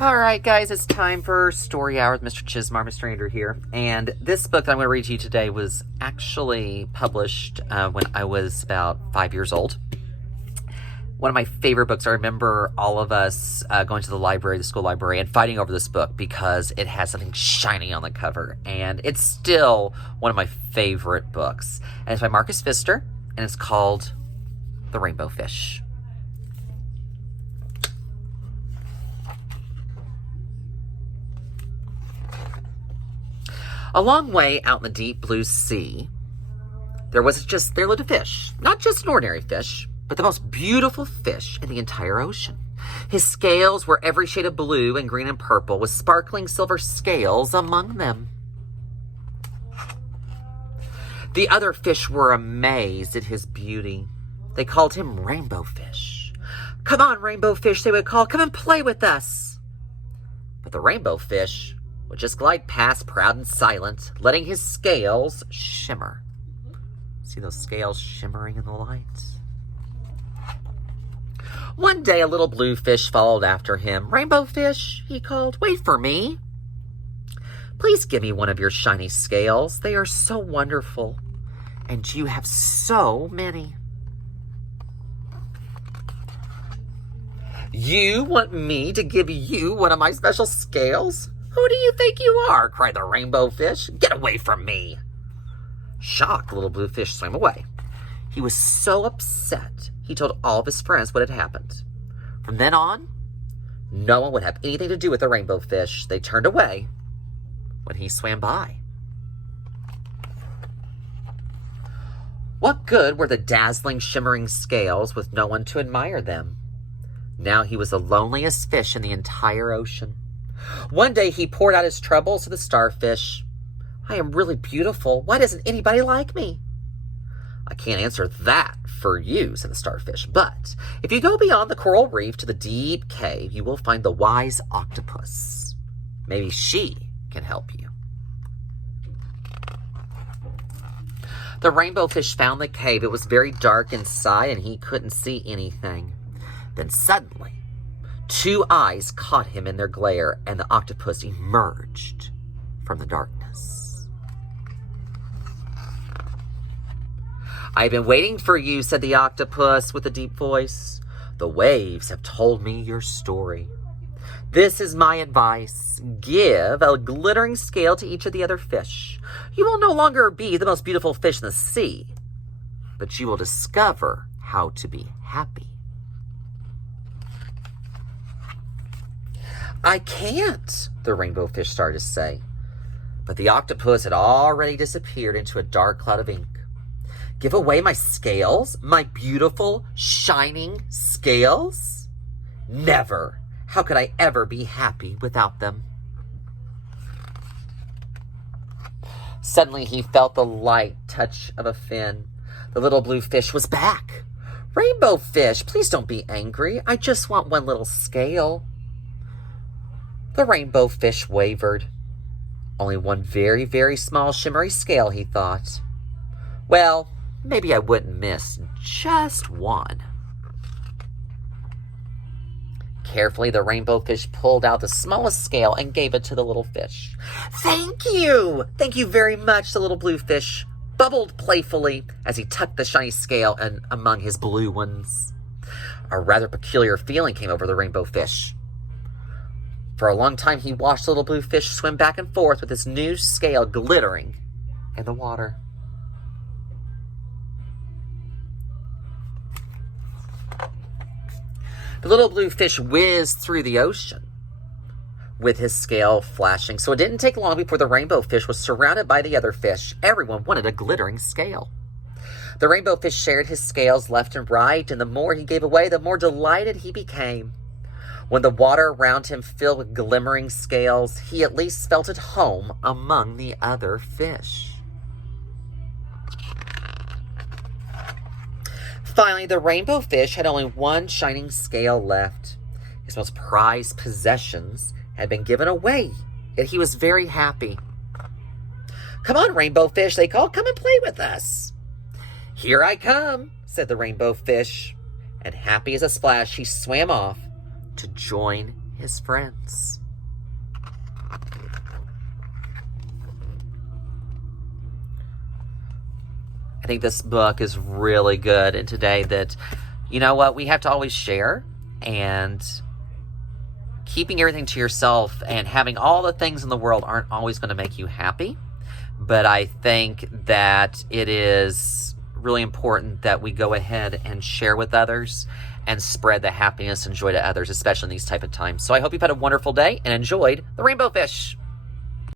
Alright guys, it's time for Story Hour with Mr. Chismar, Mr. Andrew here. And this book that I'm going to read to you today was actually published when I was about 5 years old. One of my favorite books. I remember all of us going to the library, the school library, and fighting over this book because it has something shiny on the cover. And it's still one of my favorite books. And it's by Marcus Pfister, and it's called The Rainbow Fish. A long way out in the deep blue sea, there lived a fish. Not just an ordinary fish, but the most beautiful fish in the entire ocean. His scales were every shade of blue and green and purple, with sparkling silver scales among them. The other fish were amazed at his beauty. They called him Rainbow Fish. "Come on, Rainbow Fish," they would call. "Come and play with us." But the Rainbow Fish would just glide past, proud and silent, letting his scales shimmer. See those scales shimmering in the light? One day, a little blue fish followed after him. "Rainbow Fish," he called, "wait for me. Please give me one of your shiny scales. They are so wonderful, and you have so many." "You want me to give you one of my special scales? Who do you think you are?" cried the Rainbow Fish. "Get away from me." Shocked, the little blue fish swam away. He was so upset, he told all of his friends what had happened. From then on, no one would have anything to do with the Rainbow Fish. They turned away when he swam by. What good were the dazzling, shimmering scales with no one to admire them? Now he was the loneliest fish in the entire ocean. One day he poured out his troubles to the starfish. "I am really beautiful. Why doesn't anybody like me?" "I can't answer that for you," said the starfish. "But if you go beyond the coral reef to the deep cave, you will find the wise octopus. Maybe she can help you." The Rainbow Fish found the cave. It was very dark inside, and he couldn't see anything. Then suddenly, two eyes caught him in their glare, and the octopus emerged from the darkness. "I've been waiting for you," said the octopus with a deep voice. "The waves have told me your story. This is my advice. Give a glittering scale to each of the other fish. You will no longer be the most beautiful fish in the sea, but you will discover how to be happy." "I can't," the Rainbow Fish started to say. But the octopus had already disappeared into a dark cloud of ink. "Give away my scales? My beautiful, shining scales? Never! How could I ever be happy without them?" Suddenly he felt the light touch of a fin. The little blue fish was back. "Rainbow Fish, please don't be angry. I just want one little scale." The Rainbow Fish wavered. "Only one very, very small shimmery scale," he thought. "Well, maybe I wouldn't miss just one." Carefully, the Rainbow Fish pulled out the smallest scale and gave it to the little fish. "Thank you! Thank you very much," the little blue fish bubbled playfully as he tucked the shiny scale in among his blue ones. A rather peculiar feeling came over the Rainbow Fish. For a long time, he watched the little blue fish swim back and forth with his new scale glittering in the water. The little blue fish whizzed through the ocean with his scale flashing, so it didn't take long before the Rainbow Fish was surrounded by the other fish. Everyone wanted a glittering scale. The Rainbow Fish shared his scales left and right, and the more he gave away, the more delighted he became. When the water around him filled with glimmering scales, he at least felt at home among the other fish. Finally, the Rainbow Fish had only one shining scale left. His most prized possessions had been given away, yet he was very happy. "Come on, Rainbow Fish," they called. "Come and play with us." "Here I come," said the Rainbow Fish, and happy as a splash, he swam off to join his friends. I think this book is really good in today that, you know what, we have to always share, and keeping everything to yourself and having all the things in the world aren't always going to make you happy. But I think that it is really important that we go ahead and share with others and spread the happiness and joy to others, especially in these type of times. So I hope you've had a wonderful day and enjoyed the rainbow fish.